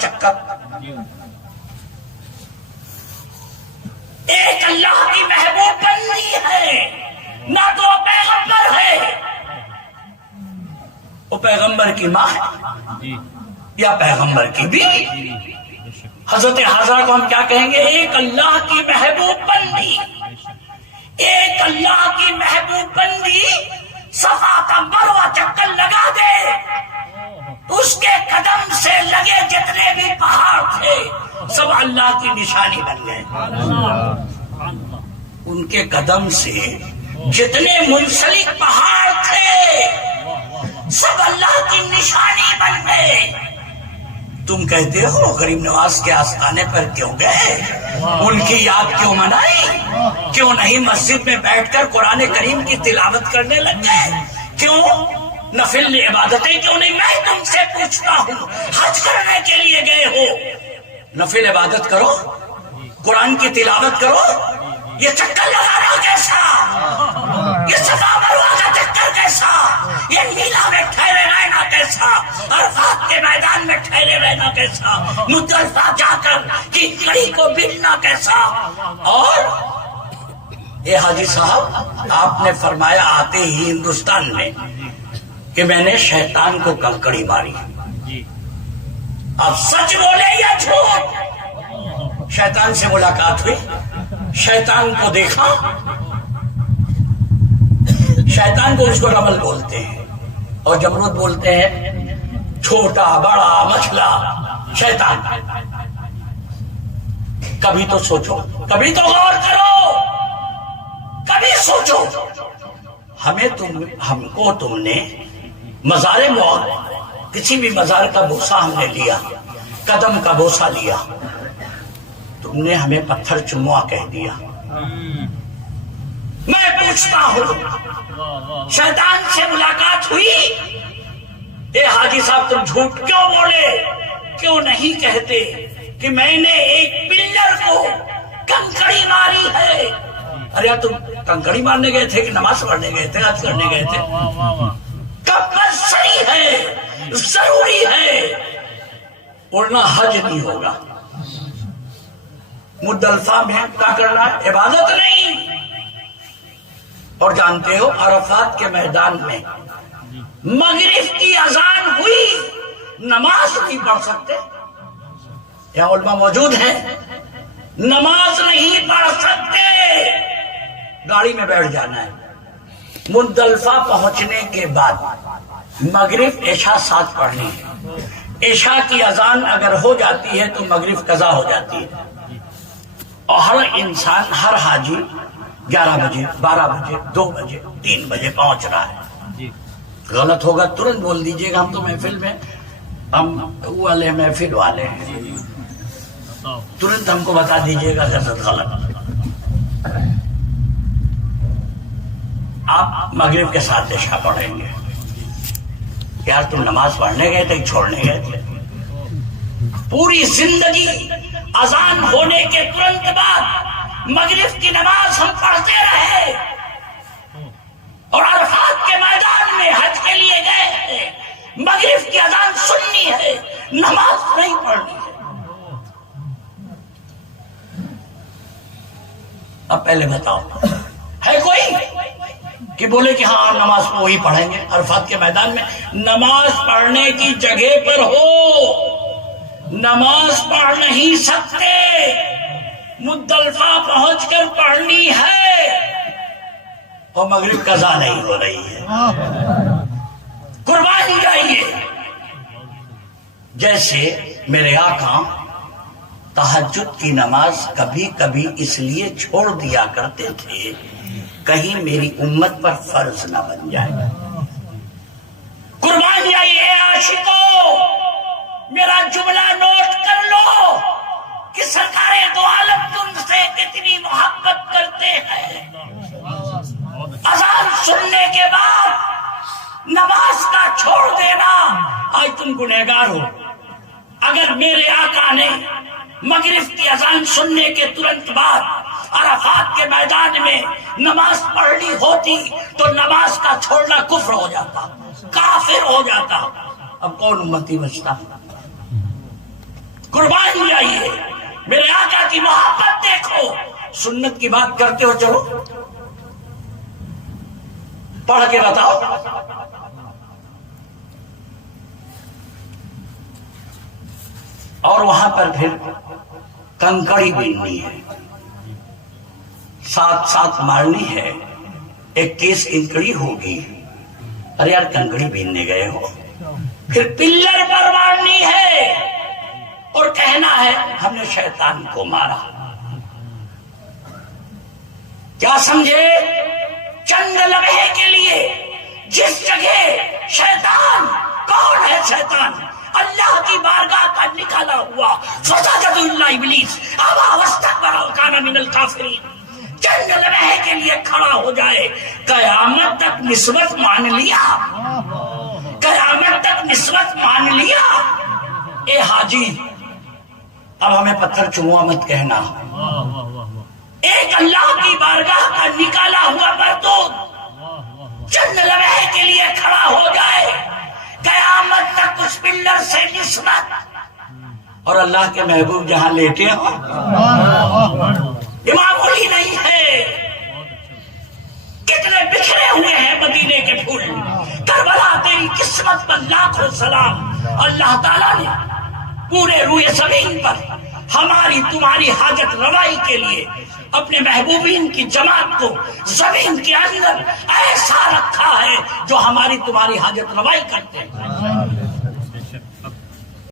چکر. ایک اللہ کی محبوب بندی ہے، نہ تو پیغمبر ہے. وہ پیغمبر کی ماں ہے یا پیغمبر کی بیوی. حضرت حاضرہ کو ہم کیا کہیں گے؟ ایک اللہ کی محبوب بندی. ایک اللہ کی محبوب بندی صفا کا مروہ چکر لگا دے، اس کے قدم سے لگے جتنے بھی پہاڑ تھے سب اللہ کی نشانی بن گئے. ان کے قدم سے جتنے منسلک پہاڑ تھے سب اللہ کی نشانی بن گئے. تم کہتے ہو غریب نواز کے آستانے پر کیوں گئے؟ ان کی یاد کیوں منائی؟ کیوں نہیں مسجد میں بیٹھ کر قرآن کریم کی تلاوت کرنے لگ گئے؟ کیوں نفل عبادتیں کیوں نہیں؟ میں تم سے پوچھتا ہوں، حج کرنے کے لیے گئے ہو، نفل عبادت کرو، قرآن کی تلاوت کرو. یہ چکر لگانا کیسا؟ یہ صفا مروہ کا چکر کیسا؟ یہ نیلا میں ٹھہرے رہنا کیسا؟ عرفات کے میدان میں ٹھہرے رہنا کیسا؟ مزدلفہ جا کر کی کڑی کو بیننا کیسا؟ اور اے حاجی صاحب، آپ نے فرمایا آتے ہی ہندوستان میں کہ میں نے شیطان کو کنکڑی ماری. اب سچ بولے یا جھوٹ؟ شیطان سے ملاقات ہوئی، شیطان کو دیکھا. شیطان کو اس کو رمل بولتے ہیں اور جمرود بولتے ہیں چھوٹا بڑا مسئلہ. شیطان. کبھی تو سوچو، کبھی تو غور کرو، کبھی سوچو. ہم کو تم نے مزار کسی بھی مزار کا بوسہ ہم نے لیا، قدم کا بوسہ لیا، تم نے ہمیں پتھر چموا کہہ دیا. میں پوچھتا ہوں، شیطان سے ملاقات ہوئی؟ اے حاجی صاحب تم جھوٹ کیوں بولے؟ کیوں نہیں کہتے کہ میں نے ایک پلر کو کنکڑی ماری ہے؟ ارے تم کنکڑی مارنے گئے تھے کہ نماز پڑھنے گئے تھے، حج کرنے گئے تھے؟ کمپلسری ہے، ضروری ہے، ورنہ حج نہیں ہوگا. مزدلفہ میں کیا کرنا ہے؟ عبادت نہیں. اور جانتے ہو عرفات کے میدان میں مغرب کی اذان ہوئی، نماز نہیں پڑھ سکتے. یہاں علماء موجود ہیں، نماز نہیں پڑھ سکتے، گاڑی میں بیٹھ جانا ہے. مزدلفہ پہنچنے کے بعد مغرب عشاء ساتھ پڑھنی ہے. عشاء کی اذان اگر ہو جاتی ہے تو مغرب قضا ہو جاتی ہے. اور ہر انسان، ہر حاجی 11 بجے 12 بجے 2 بجے 3 بجے پہنچ رہا ہے. غلط ہوگا ترنت بول دیجئے گا، ہم تو محفل میں، ہم والے محفل والے ہیں، ترنت ہم کو بتا دیجئے گا غلط. آپ مغرب کے ساتھ عشاء پڑھیں گے. یار تم نماز پڑھنے گئے تھے چھوڑنے گئے تھے؟ پوری زندگی اذان ہونے کے ترنت بعد مغرب کی نماز ہم پڑھتے رہے، اور عرفات کے میدان میں حج کے لیے گئے ہیں. مغرب کی اذان سننی ہے، نماز نہیں پڑھنی ہے. اب پہلے بتاؤ ہے کوئی کہ بولے کہ ہاں نماز وہی پڑھیں گے؟ عرفات کے میدان میں نماز پڑھنے کی جگہ پر ہو، نماز پڑھ نہیں سکتے، مزدلفہ پہنچ کر پڑھنی ہے، اور مغرب قضا نہیں ہو رہی ہے. قربان جائیے. جیسے میرے آقا تہجد کی نماز کبھی کبھی اس لیے چھوڑ دیا کرتے تھے کہیں میری امت پر فرض نہ بن جائے. قربان جائیے عاشقوں، میرا جملہ نوٹ کر لو کہ سرکار دو عالم تم سے کتنی محبت کرتے ہیں. اذان سننے کے بعد نماز کا چھوڑ دینا، آج تم گنہگار ہو. اگر میرے آقا نے مغرب کی اذان سننے کے ترنت بعد عرفات کے میدان میں نماز پڑھنی ہوتی تو نماز کا چھوڑنا کفر ہو جاتا، کافر ہو جاتا. اب کون امتی بچتا؟ جائیے، میرے آقا کی محبت دیکھو، سنت کی بات کرتے ہو، چلو پڑھ کے بتاؤ۔ اور وہاں پر پھر کنکڑی بیننی ہے، ساتھ ساتھ مارنی ہے، ایک کیس کنکڑی ہوگی، ارے یار کنکڑی بیننے گئے ہو، پھر پلر پر مارنی ہے اور کہنا ہے ہم نے شیطان کو مارا۔ کیا سمجھے؟ چند لمحے کے لیے جس جگہ شیطان، کون ہے شیطان؟ اللہ کی بارگاہ کا نکالا ہوا، فسجد الا ابلیس ابا واستكبر وكان من الكافرين، چند لمحے کے لیے کھڑا ہو جائے، قیامت تک نسبت مان لیا، قیامت تک نسبت مان لیا۔ اے حاجی اب ہمیں پتھر چوما مت کہنا، ایک اللہ کی بارگاہ کا نکالا ہوا مردود چند لمحے کے لیے کھڑا ہو جائے، قیامت تک اس پلر سے نسبت، اور اللہ کے محبوب جہاں لیٹے ہو معمولی نہیں ہے۔ کتنے بکھرے ہوئے ہیں مدینے کے پھول، کربلا تیری قسمت پر لاکھوں سلام۔ اللہ تعالیٰ نے پورے روئے زمین پر ہماری تمہاری حاجت روائی کے لیے اپنے محبوبین کی جماعت کو زمین کے اندر ایسا رکھا ہے جو ہماری تمہاری حاجت روائی کرتے ہیں۔